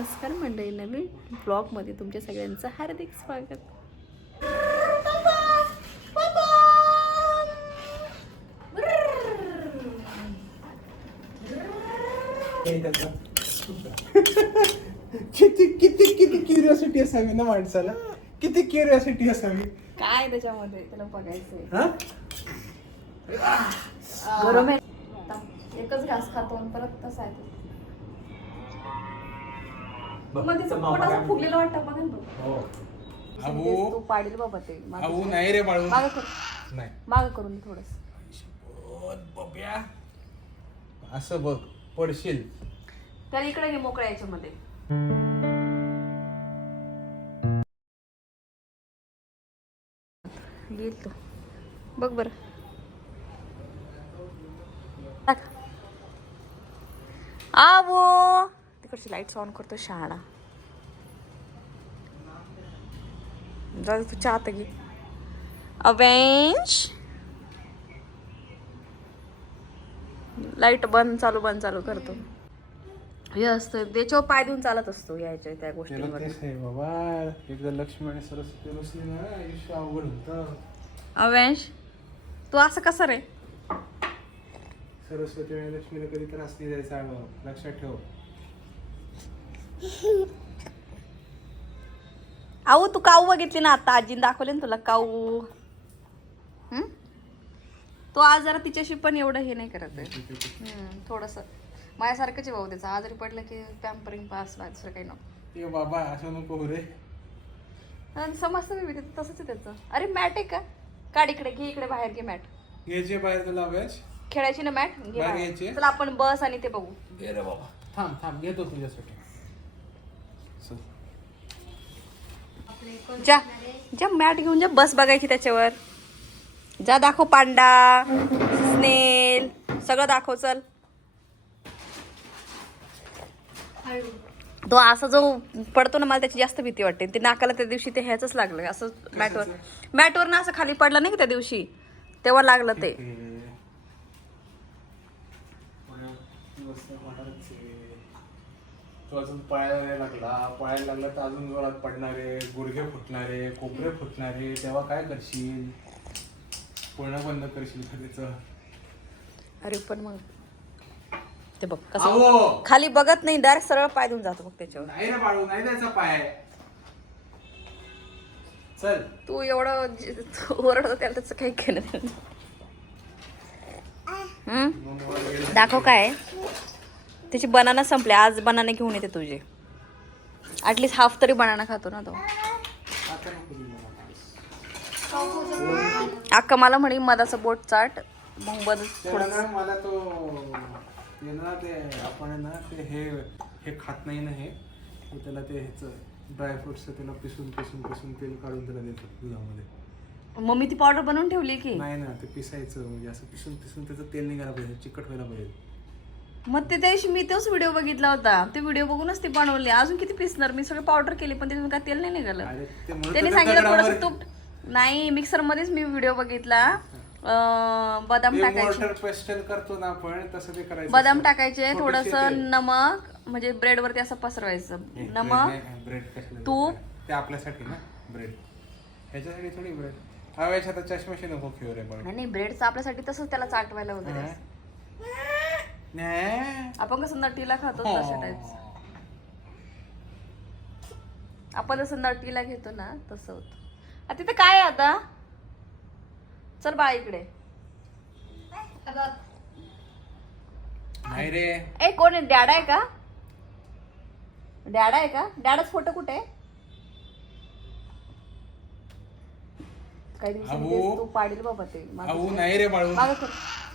नमस्कार मंडळी नवीन ब्लॉगमध्ये तुमच्या सगळ्यांचं हार्दिक स्वागत. किती किती किती क्युरिओसिटी असावी ना माणसाला? किती क्युरिओसिटी असावी? काय त्याच्यामध्ये? त्याला बघायचंय. हा? गरम आहे. एकच घास खातो परत तसा आहे. मग तिचं पोट असं फुगलेलं वाटतं बघा ना बघ. हो. अहो पाडील बाबा ते. मागं अहो. नाही रे बाळू मागं कर नाही. मागं करून थोडस. बब्या. असं बघ पडशील. तर इकडे घे मोकळ्या याच्यामध्ये. येईल तो बघ बर. आवो तिकडची लाईट्स ऑन करतो शहाणा जाऊ तू चहा आता घे अवेंश लाइट बंद चालू बंद चालू करतो. हे असतं त्याच्यावर पाय देऊन चालत असतो यायच्या त्या गोष्टींवर. बाबा. एकदा लक्ष्मी आणि सरस्वती अवघड होतं. अवेंश तू असं कसं रे? सरस्वती आणि लक्ष्मीला कधी त्रास नाही द्यायचा. लक्षात ठेव. आऊ तू काऊ बघितली ना आता? आजीने दाखवले ना तुला काऊ? तो आज जरा तिच्याशी पण एवढं हे नाही करत आहे. थोडस. माझ्यासारखंच आहे भाऊ त्याचं. आजारी पडलं की पॅम्परिंग पास दुसरं काही नको. बाबा असं नको रे. समजतं मी ते तसंच आहे त्याचं. अरे मॅट आहे का? काढ इकडे घे इकडे बाहेर घे मॅट. घ्यायचे बाहेर तुला अभ्यास? खेळायची ना मॅट? घे? चला आपण बस आणि ते बघू. घे रे बाबा. थांब थांब घेतो तुझ्यासाठी. जा जा मॅट घेऊन जा बस बघायची त्याच्यावर. जा दाखव पांडा स्नेल सगळं दाखव चल. तो असा जो पडतो ना मला त्याची जास्त भीती वाटते. ते नाकाला त्या दिवशी ते ह्याच लागलं असं मॅटवर. मॅटवर ना असं खाली पडलं नाही का त्या दिवशी? तेव्हा लागलं ते हे. पुण्यात मस्त महाराज आहे. तो अजून पळायला लागला. पळायला लागला तर अजून जोरात पडणारे गुडघे फुटणारे कोपरे फुटणारे तेव्हा काय करशील? पूर्ण बंद करशील का त्याचं? अरे पण मग ते बघ कसं अहो खाली बघत नाही डायरेक्ट सरळ पाय देऊन जातो बघ त्याच्यावर. नाही रे बाळू नाही द्यायचा पाय. चल. तू एवढं जे- तू ओरडतो त्याला त्याचं काही केलं हम्म मग मला वेळ- दाखव काय त्याची बनाना संपले. आज बनाना घेऊन येते तुझे. ॲटलिस्ट हाफ तरी बनाना खातो ना तो. अक्का मला म्हणे मधाचं बोट चाट मग बद मला तो ना ते आपण ना ते हे हे खात नाही ना हे. त्याला ते ह्याचं ड्रायफ्रुट्सचं त्याला पिसून पिसून पिसून तेल काढून त्याला देतो दुधामध्ये. मग मी ती पावडर बनवून ठेवली की? नाही ना ते पिसायचं म्हणजे असं पिसून पिसून त्याचं तेल निघायला पाहिजे चिकट व्हायला पाहिजे. मग ते त्यादिवशी मी तोच व्हिडिओ बघितला होता. ते व्हिडिओ बघूनच ती बनवली. अजून किती पिसणार? मी सगळं पावडर केली पण त्याच्यातून काय तेल नाही निघालं. त्याने सांगितलं थोडस तूप नाही मिक्सर मध्येच मी व्हिडिओ बघितला. बदाम टाकायचे. करतो ना आपण तसं ते करायचं बदाम. टाकायचे थोडस. नमक म्हणजे ब्रेड वरती असं पसरवायचं. नमक कशाला तूप. ते आपल्यासाठी ना ब्रेड ह्याच्यासाठी थोडी ब्रेड हवेच आता चष्माशी नको नाही ब्रेडचं आपल्यासाठी तसंच त्याला चाटवायला वगैरे. आपण कसं नटीला खातो हो. तशा टाईप आपण जसं नटीला घेतो ना तसं होतं. तिथे काय आता? चल बाळा इकडे. नाही रे. ए कोण आहे? डॅडा आहे का? डॅडा आहे का? डॅडाच फोटो कुठे आहे? काही दिवसांनी तू पाडील बाबा ते. मागं अहो कर. नाही रे बाळू. मागं कर.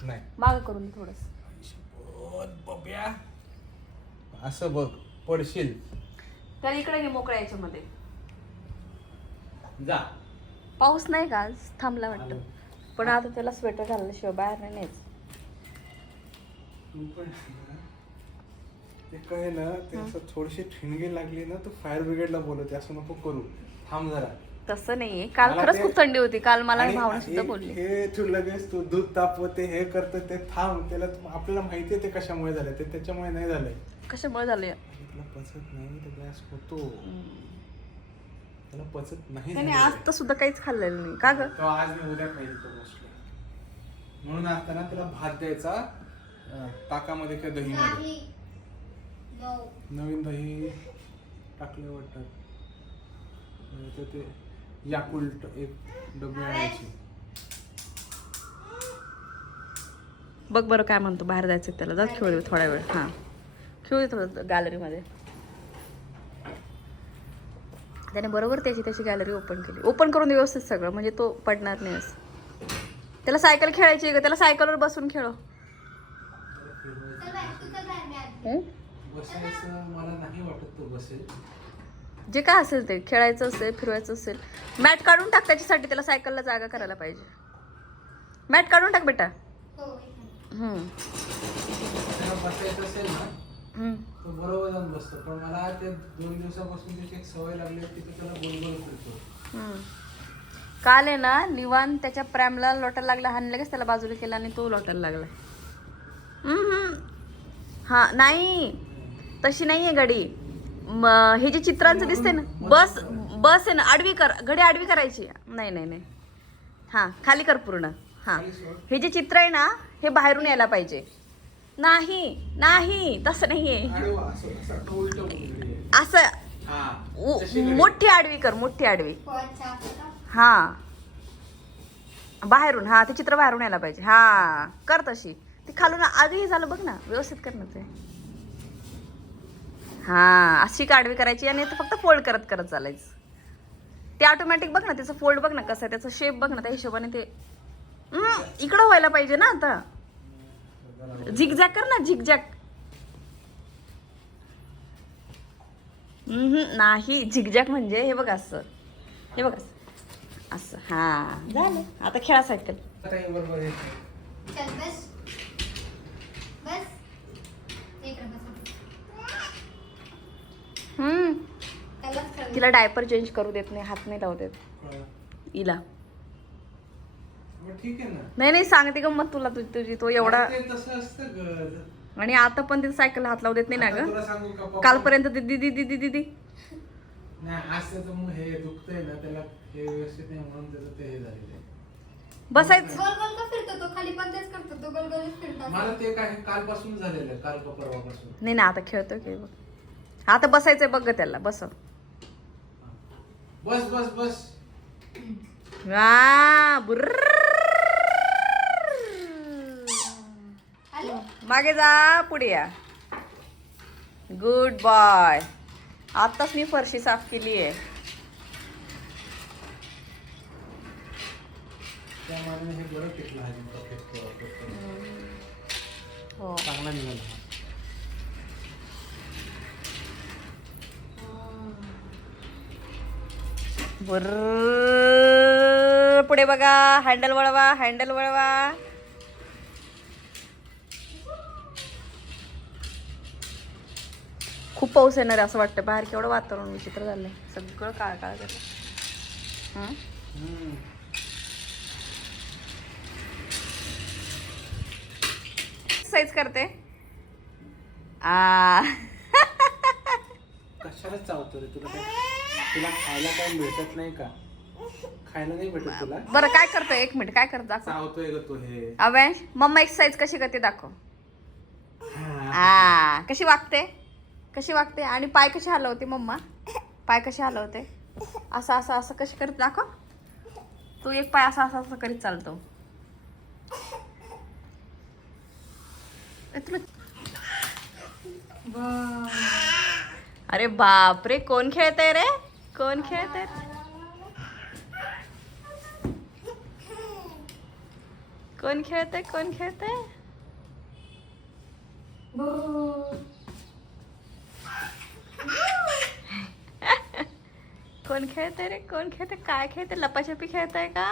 नाही. मागं करून थोडस. असं बघ पडशील. तर इकडे घे मोकळ्या याच्यामध्ये. जा. पाऊस नाही का आज? थांबला वाटतं. पण आता त्याला स्वेटर घालल्याशिवाय बाहेर नाही न्यायचं. तू पण ते काय ना ते असं थोडीशी ठिणगी लागली ना तू फायर ब्रिगेडला बोलवते असं नको करू. थांब जरा. तसं नाहीये. काल मला खरंच ते- खूप थंडी होती. काल मला आणि भावना सुद्धा हे- बोलली. हे तू लगेच तू दूध तापवते हे करतो ते थांब. त्याला तू- आपल्याला माहितीये ते कशामुळे झालं ते त्याच्यामुळे नाही झालंय. कशामुळे झाले त्याला पचत नाही तर गॅस होतो. त्याला पचत नाही आज आहे. तर सुद्धा काहीच खाल्लेलं नाही. का ग? तो आज नाही उद्या खाईल तो मोस्टली म्हणून आता ना त्याला भात द्यायचा अं, ताकामध्ये किंवा दहीमध्ये. नवीन दही टाकले वाटतं. नाही तर ते याकुल्ट एक डबी आणायची. बघ बरं काय म्हणतो बाहेर जायचं त्याला. जा खेळू दे थोडा वेळ. हां. खेळू दे थोडं गॅलरीमध्ये त्याने बरोबर त्याची त्याची गॅलरी ओपन केली. ओपन करून दे व्यवस्थित सगळं म्हणजे तो पडणार नाही असं. त्याला सायकल खेळायची आहे का त्याला सायकलवर बसून. बसायचं मला नाही वाटत तो बसेल. जे काय असेल ते खेळायचं असेल फिरवायचं असेल. मॅट काढून टाक त्याच्यासाठी त्याला सायकलला जागा करायला पाहिजे. मॅट काढून टाक बेटा. हो बरोबर जाऊन बसतो. पण मला ते दोन दिवसापासून त्याची एक सवय लागली त्याला फिरतो. काल आहे ना निवान त्याच्या प्रेमला लोटायला लागला. आणि लगेच त्याला बाजूला केला आणि तो लोटायला लागला. हा नाही. तशी नाही आहे गाडी. म हे जे चित्रांचं दिसते ना बस बस आहे ना आडवी कर घडी आडवी करायची. नाही नाही नाही. हां खाली कर पूर्ण. हां. हे जे चित्र आहे ना हे बाहेरून यायला पाहिजे. नाही नाही तसं नाही आहे असं. मोठी आडवी कर मोठी आडवी. हो. बाहेरून हा ते चित्र बाहेरून यायला पाहिजे. हा कर तशी. ती खालून आधी हे झालं बघ ना व्यवस्थित कर ना ते. हा अशी काढवी करायची आणि ते फक्त फोल्ड करत करत चालायचं. ते ऑटोमॅटिक बघ ना त्याचं फोल्ड बघ ना कसं आहे त्याचा शेप बघ ना त्या हिशोबाने ते हम्म, इकडं व्हायला पाहिजे ना आता. झिकझॅक कर ना झिकझॅक हम्म, नाही झिकझॅक म्हणजे हे बघ असं. हे बघ असं. असं हा. झालं. आता खेळा सायकल आता हे बरोबर आहे. चल बस बस इकडे बस हम्म तिला डायपर चेंज करू देत नाही हात नाही लावू देत. इला. मग ठीक आहे ना. नाही नाही सांगते गंमत तुला तुझी तुझी तो एवढा ते तसं असतं ग. आणि आता पण तिथे सायकल हात लावू देत नाही आता ना ग का कालपर्यंत ते दिदी दिदी दिदी मग आहे. बसायचं. गोल गोल का फिरतो तो? खाली पण तेच करतो तो गोल गोल फिरतो मला ते काय कालपासून झालेलं आहे काल का परवापासून. नाही ना आता खेळतोय की बघ. आता बसायचंय बघ त्याला बसव. बस बस बस. वा बुर्र. आले मागे जा पुढे या. गुड बॉय आताच मी फरशी साफ केली आहे. हे. हो. चांगला निघाला. बर पुढे बघा हँडल वळवा हँडल वळवा. खूप पाऊस येणार आहे असं वाटतं. बाहेर केवढं वातावरण विचित्र झालंय. सगळं काळ काळ झालं हं? एक्सरसाइज करते. आ. कशाला चावतो रे तुला? तुला खायला काय भेटत नाही का? खायला नाही भेटत तुला? बरं काय करतोय? एक मिनिट काय करत दाखव. चावतोय ग तू हे. अवंश मम्मा एक्सरसाइज कशी करते दाखव. हा. आ कशी वागते? कशी वागते? आणि पाय कसे हलवते मम्मा? पाय कसे हलवते? असं असं असं कशी करते दाखव. तू एक पाय असा असा असं करीत चालतो. ए, तुला अरे बाप रे कोण खेळतय रे? कोण खेळतय कोण खेळतय कोण खेळतय कोण खेळतंय रे? कोण खेळतंय काय खेळतंय लपाछपी खेळताय का?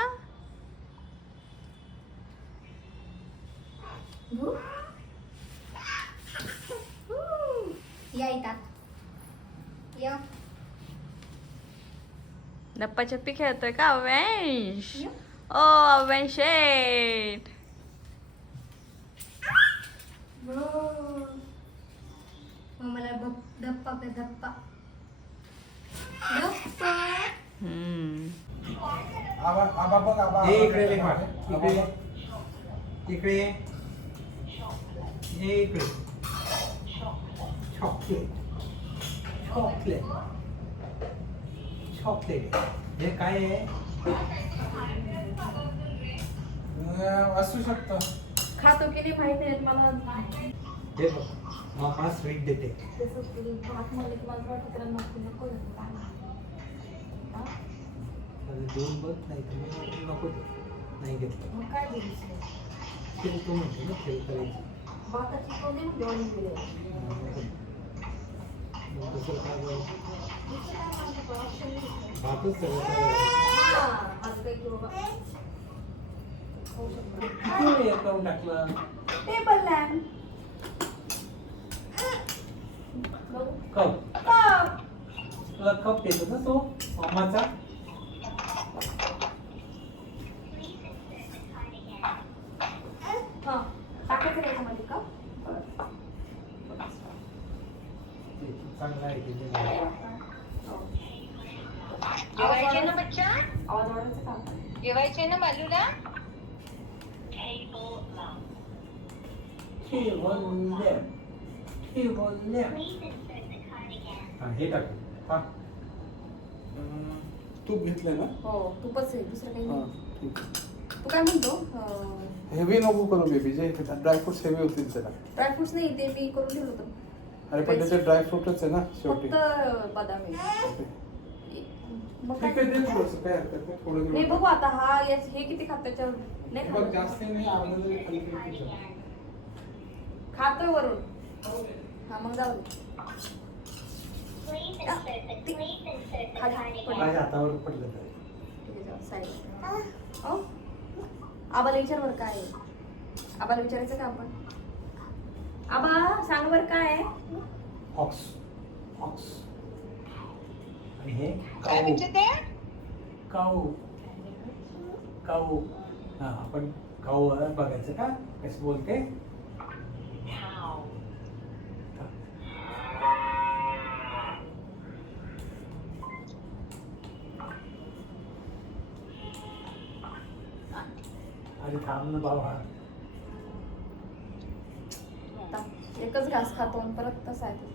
या इथं या. लपाछपी खेळतोय का अवेंश. ओ अवेंश शेट मला धप्पा का धप्पा धप्पा. आबा आबा बघ आबा हे इकडे लेखा. करतोय? इकडे. इकडे ये इकडे चॉकलेट चॉकलेट चॉकलेट हे काय आहे? असू शकतं. खातो की नाही माहीत नाही मला. हे बघ मम्मा स्वीट देते. देऊन बघ नाही तर नको. नाही घेतलं. मग काय खेळ तू म्हणते ना खेळ करायची. तसं काय? भातच सगळं टाकलं? Table lamp cup. तुला कप देतो ना तो? मम्माचा ठेवले हा हे टाकू. हा. अं, तूप घेतलंय ना? हो तूपच आहे. दुसरं काही हा नाही. ठीक आहे. तू काय म्हणतो? हेवी नको करू बेबी जे ड्रायफ्रुट्स हेवी होतील त्याला. ड्रायफ्रुट्स नाही ते मी करून ठेवलं होतं. अरे पण त्याचे ड्रायफ्रुटच आहे ना शेवटी. फक्त बदाम आहे. ओके. मग ठीक आहे काय? दे थोडंसं काय हरकत नाही थोडं नाही घेऊ बघू आता. हा हे किती खात त्याच्यावर नाही बघ खात. जास्त नाही अर्धा जरी खाली तरी ठीक आहे. खातोय वरून. हा मग जाऊ. माझ्या हातावर पडलं तर. हो आबाला विचार बरं काय आहे? आबाला विचारायचं का आपण? आबा सांग बरं काय आहे? फॉक्स फॉक्स आणि हे काय काऊ. म्हणजे ते? काऊ. काऊ. हा आपण काऊ बघायचं का? कसं बोलते? थांब ना बाबा आता एकच घास खातो आणि परत तसा आहे तो.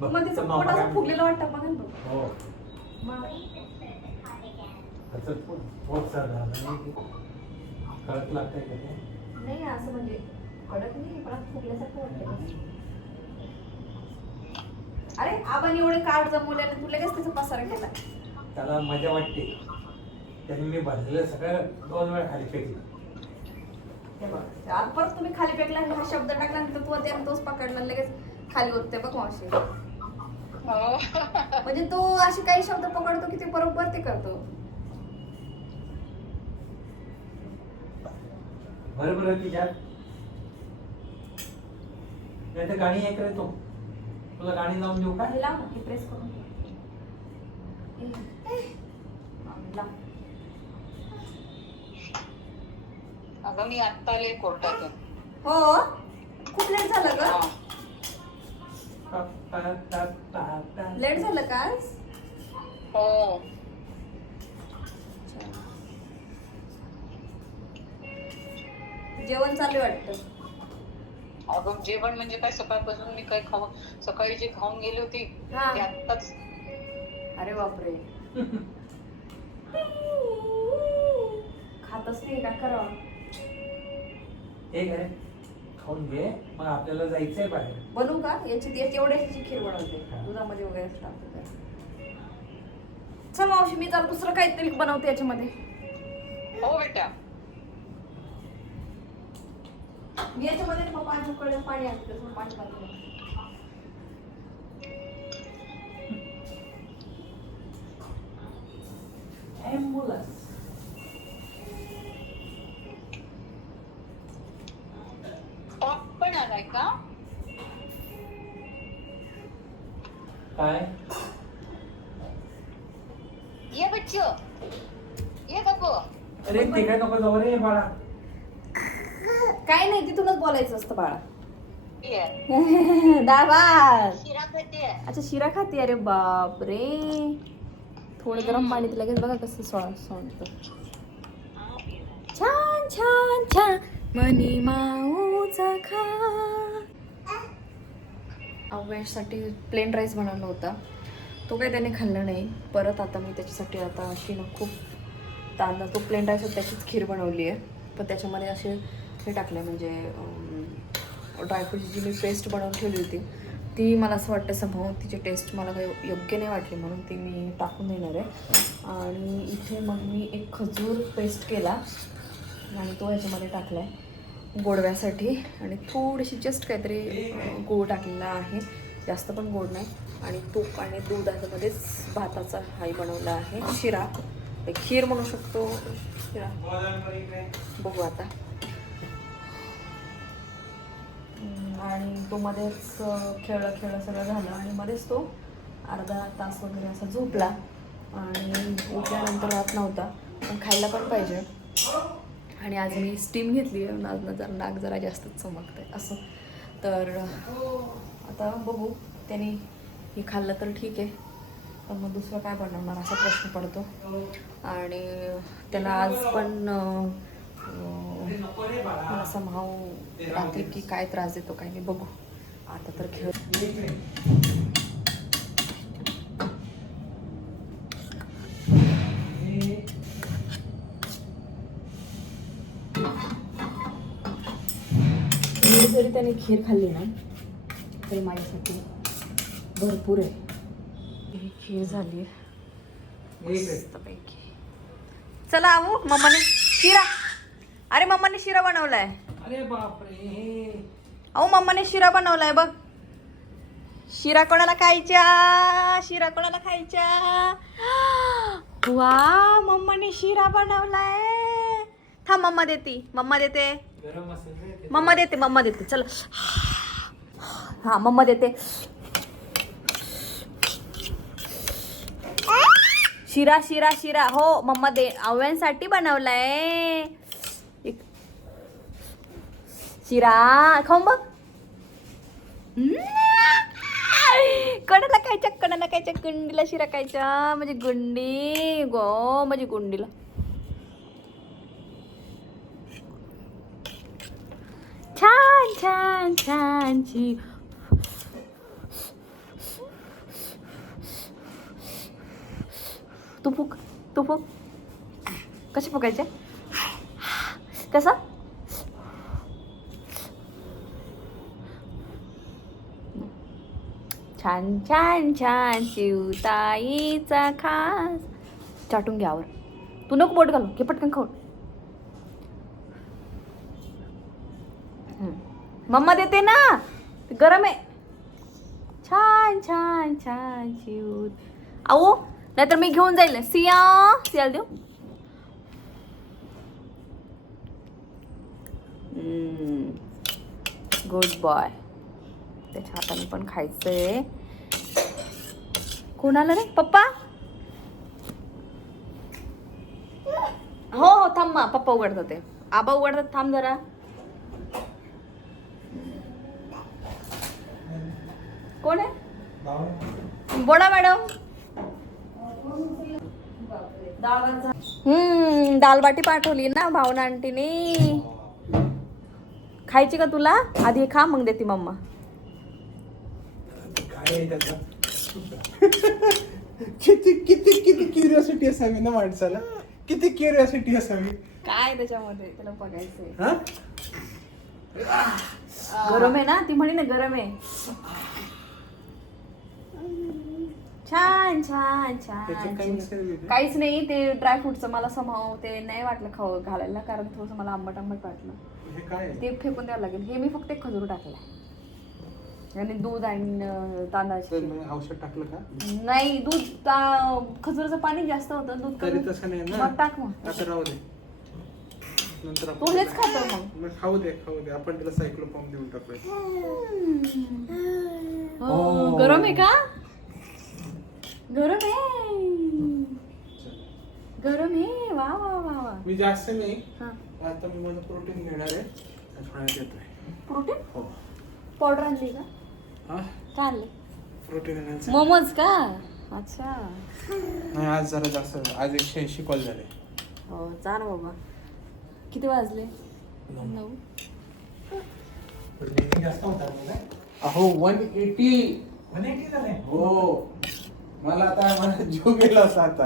बघ, मग तिचं मामा पोट काय? असं फुगलेलं वाटतं बघा ना तो. हो. मग? त्याचं पोट पोट सर झालं नाही की? कळत लागतंय का ते? नाही असं म्हणजे कडक नाही पण असं फुगल्यासारखं वाटतं अरे आपण एवढे कार्ड जमवले आणि तू लगेच त्याचा पसारा केला. त्याला मजा वाटते. त्याने मी भरलेलं सगळं दोन वेळा खाली फेकलं. हे बघ परत तुम्ही खाली फेकला आणि हा शब्द टाकला नंतर तू त्याने तोच पकडला आणि लगेच खाली होते बघ मावशी. हो. म्हणजे तो असे काही शब्द पकडतो की ते बरोबर ते करतो. बरोबर आहे तिच्यात नाही तर गाणी ऐकत तो. तुला गाणी लावून देऊ का? हे लाव ना हे प्रेस करून. हा, लाव. अगं मी आत्ता आले कोर्टातून हो खूप लेट झालं. ग. लेट झालं का आज? हो जेवण चालू आहे वाटतं अगं जेवण म्हणजे काय सकाळपासून मी काय खाऊ सकाळी जे खाऊन गेली होती हा. ते आत्ताच अरे बापरे खातच नाही काय करावं हे काय खाऊन घे. मग आपल्याला जायचंय बाहेर. बनवू का? याची याची एवढ्याची खीर बनवते. दुधामध्ये वगैरे टाकते त्यात. चल मावशी मी जरा दुसरं काहीतरी बनवते याच्यामध्ये. हो बेटा. मी याच्यामध्ये मग पाणी उकळलं पाणी आणते थोडं पाणी घालते ॲम्ब्युलन्स टॉप पण आलाय का काय? ये बच्च. ये गप्प अरे तिकडे नको जाऊ रे बाळा. काय नाही तिथूनच बोलायचं असतं बाळा. शिरा खाते. अच्छा शिरा खाते? अरे बाप रे थोडं गरम पाणी दिलं लगेच बघा कसं सोळा सोडतं. छान छान छान. मनी माऊचा खा. अव्यासाठी प्लेन राईस बनवला होता. तो काही त्याने खाल्ला नाही. परत आता मी त्याच्यासाठी आता अशी ना खूप तांदळा तो प्लेन राईस होता त्याचीच खीर बनवली आहे. पण त्याच्यामध्ये असे हे टाकले म्हणजे ड्रायफ्रूटची जी मी पेस्ट बनवून ठेवली होती ती मला असं वाटतं समोर तिची टेस्ट मला काही योग्य नाही वाटली म्हणून ती मी टाकून देणार आहे. आणि इथे मग मी एक खजूर पेस्ट केला आणि तो याच्यामध्ये टाकला आहे गोडव्यासाठी. आणि थोडीशी जस्ट काहीतरी गोड टाकलेला आहे. जास्त पण गोड नाही. आणि तूप आणि दूध याच्यामध्येच भाताचा हाई बनवला आहे. शिरा. एक खीर म्हणू शकतो. शिरा. बघू आता. आणि तो मध्येच खेळ खेळलं खेळलं सगळं झालं. आणि मध्येच तो अर्धा तास वगैरे असा झोपला. आणि उठल्यानंतर राहत नव्हता. पण खायला पण पाहिजे. आणि आज मी स्टीम घेतली आहे. आज ना जरा नाक जरा जास्तच चमकतं आहे असं. तर आता बघू. त्यांनी हे खाल्लं तर ठीक आहे. पण मग दुसरं काय बनवणार असा प्रश्न पडतो. आणि त्याला आज पण असा भाऊ रात्री की काय त्रास देतो काय नाही बघू. आता तर खेळ. त्याने खीर खाल्ली ना तरी माझ्यासाठी भरपूर आहे. ही खीर झाली. मस्तपैकी. चला आऊ मम्माने शिरा. अरे मम्माने शिरा बनवलाय. अरे बापरे अहो मम्माने शिरा बनवलाय बघ. शिरा कोणाला खायच्या? शिरा कोणाला खायच्या? वा मम्माने शिरा बनवलाय. थांब मम्मा देते मम्मा देते. मम्मा देते मम्मा देते. चल. हा मम्मा देते. शिरा शिरा शिरा. हो मम्मा दे. आव्यांसाठी बनवलाय. शिरा. खाऊन बघ. कणाला खायच्या कणाला खायच्या गुंडीला शिरा खायच्या. म्हणजे गुंडी गो म्हणजे गुंडीला छान छान छानची तू फुक तू फुक. कसे फुकायचे? कसं? छान छान छान शिवताईचा खास. चाटून घ्यावर तू नको बोट घालू घे पटकन खाऊन. मम्मा देते ना. गरम आहे. छान छान छान शिव आऊ नाहीतर मी घेऊन जाईल. सिया सियाला देऊ. गुड बॉय त्याच्या हाताने पण खायचंय. कोणाला रे? पप्पा? हो हो थांब पप्पा उघडतात ते. आबा उघडतात थांब जरा. कोण आहे? बोला मॅडम. हम्म दालबाटी पाठवली ना भावना आंटीने. खायची का तुला? आधी खा मग देते मम्मा. किती किती किती क्युरिओसिटी असावी ना माणसाला? किती क्युरिओसिटी असावी? काय त्याच्यामध्ये? त्याला बघायचंय. हा? गरम आहे ना? ती म्हणे ना गरम आहे. छान छान छान? काहीच नाही ते ड्रायफ्रूटचं मला समाव ते नाही वाटलं खाऊ घालायला कारण थोडंसं मला आंबट आंबट वाटलं? ते फेकून द्यावं लागेल. हे मी फक्त एक खजूर टाकलाय. आणि दूध आणि तांदळाची औषध टाकलं का? नाही दूध खजूरचं पाणी जास्त होतं दूध टाक मग. नंतर तू हेच खातो मग. मग खाऊ दे खाऊ दे. आपण त्याला सायक्लोफॉर्म देऊन टाकूया. हो, गरम आहे का? गरम आहे. गरम आहे. वा वा वा वा. मी जास्त नाही. हा. आता मी माझं प्रोटीन घेणार आहे. आणि खाण्यात येतोय. प्रोटीन हो. पावडर आणली का? हा? काय आणले प्रोटीन मोमोज का? अच्छा. नाही आज जरा जास्त आज एकशे ऐंशी कॉल झाले. हो जा ना बाबा. किती वाजले? नऊ? अहो वन एटी? हो. मला आता मला जीव गेला असता आता.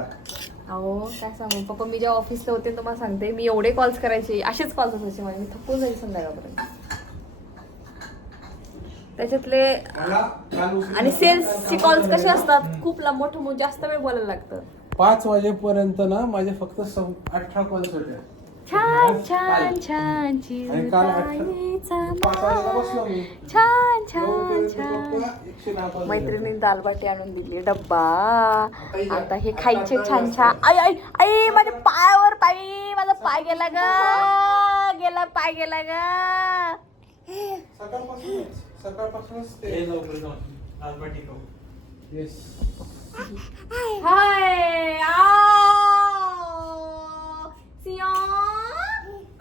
अहो काय सांगू? पप्पा मी जेव्हा ऑफिसला होते तुम्हाला सांगते मी एवढे कॉल्स करायचे असेच कॉल्स असायचे माझे मी थकून जायचे संध्याकाळपर्यंत. त्याच्यातले आणि. सेल्सचे कॉल्स कसे असतात? खूप लांब मोठं जास्त वेळ बोलायला लागतं. पाच वाजेपर्यंत ना माझे फक्त अठरा कॉल्स होते. छान छान छान छान छान छान मैत्रिणी दालबाटी आणून दिली डब्बा आता हे खायचे छान छान आय आय आय माझ्या पायावर पायी माझा पाय गेला ग गेला पाय गेला ग हाय आ सिया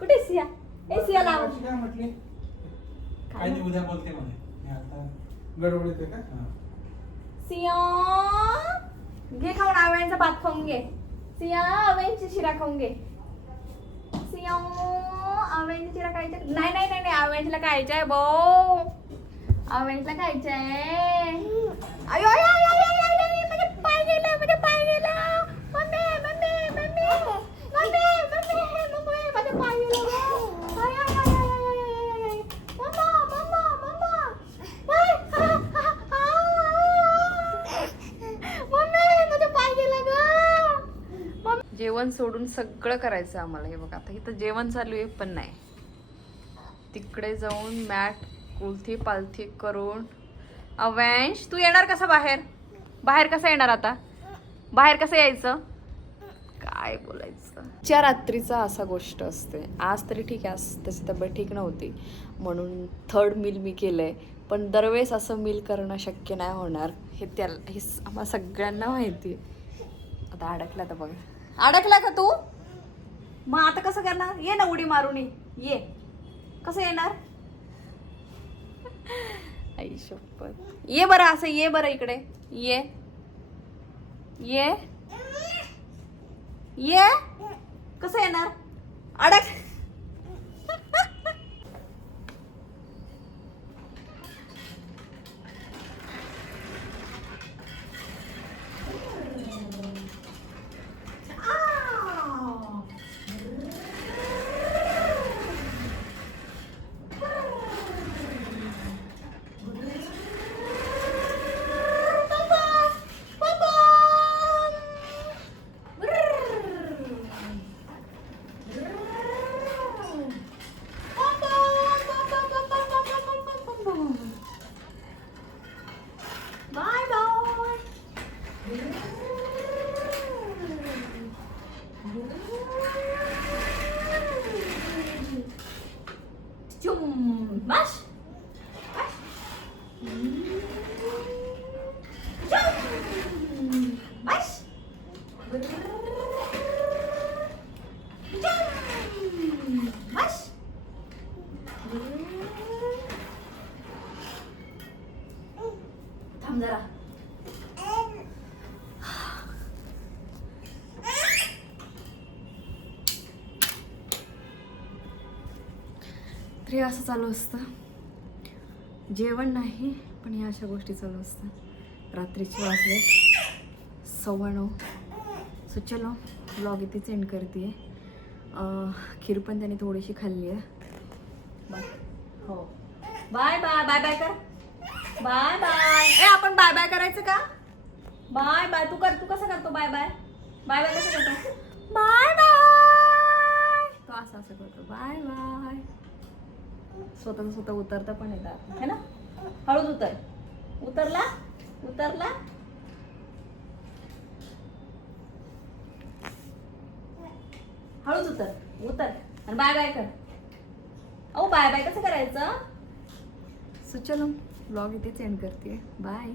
कुठे सिया ए सिया लाव काय म्हटली काय नाही उद्या बोलते म्हणे मी आता गडबड येते का हा. सिया घे खाऊन आवळ्यांचा भात खाऊन घे सिया आवळ्यांची शिरा खाऊन घे सिया आवळ्यांची शिरा खायच्या नाही नाही नाही नाही आवळ्यांचीला खायचं आहे भाऊ आवळ्यांचीला खायचं आहे अयो अयो अयो अयो अयो अयो अयो, माझे पाय गेला माझे पाय गेला मम्मी मम्मी मम्मी जेवण सोडून सगळं करायचं आम्हाला. हे बघा आता इथं जेवण चालू आहे पण नाही. तिकडे जाऊन मॅट कुलथी पालथी करून. अवँश तू येणार कसा बाहेर? बाहेर कसं येणार आता? बाहेर कसं यायचं? काय बोलायचं? च्या रात्रीचा असा गोष्ट असते आज तरी ठीक आहे आज त्याची तब्येत ठीक नव्हती म्हणून थर्ड मिल मी केलंय पण दरवेळेस असं मिल करणं शक्य नाही होणार हे त्याला हे आम्हाला सगळ्यांना माहिती आहे. आता अडकला तर बघा. अडकला का तू? मग आता कसं करणार? ये ना उडी मारून ये. ये. कसं येणार? आई शपथ. ये बरं असं ये बरं इकडे. ये. ये. ये? कसं येणार? अडक तरी असं चालू असतं. जेवण नाही पण ह्या अशा गोष्टी चालू असतात. रात्रीचे वाजले. सव्वा नऊ. सो चलो ब्लॉग इथेच एंड करते खीर पण त्याने थोडीशी खाल्ली आहे. बाय. हो. बाय बाय बाय बाय कर. Bye bye. ए आपण बाय बाय करायचं का? Bye bye. तू कर तू कसं करतो बाय बाय? बाय बाय कसं करतो? Bye bye. तो असं असं करतो. Bye bye. स्वतः स्वतः उतरता पण येतात. है ना? हळूच उतर. उतरला? उतरला? हळूच उतर. उतर. आणि बाय बाय कर. अहो बाय बाय कसं करायचं? सो ब्लॉग इथेच एंड करते. बाय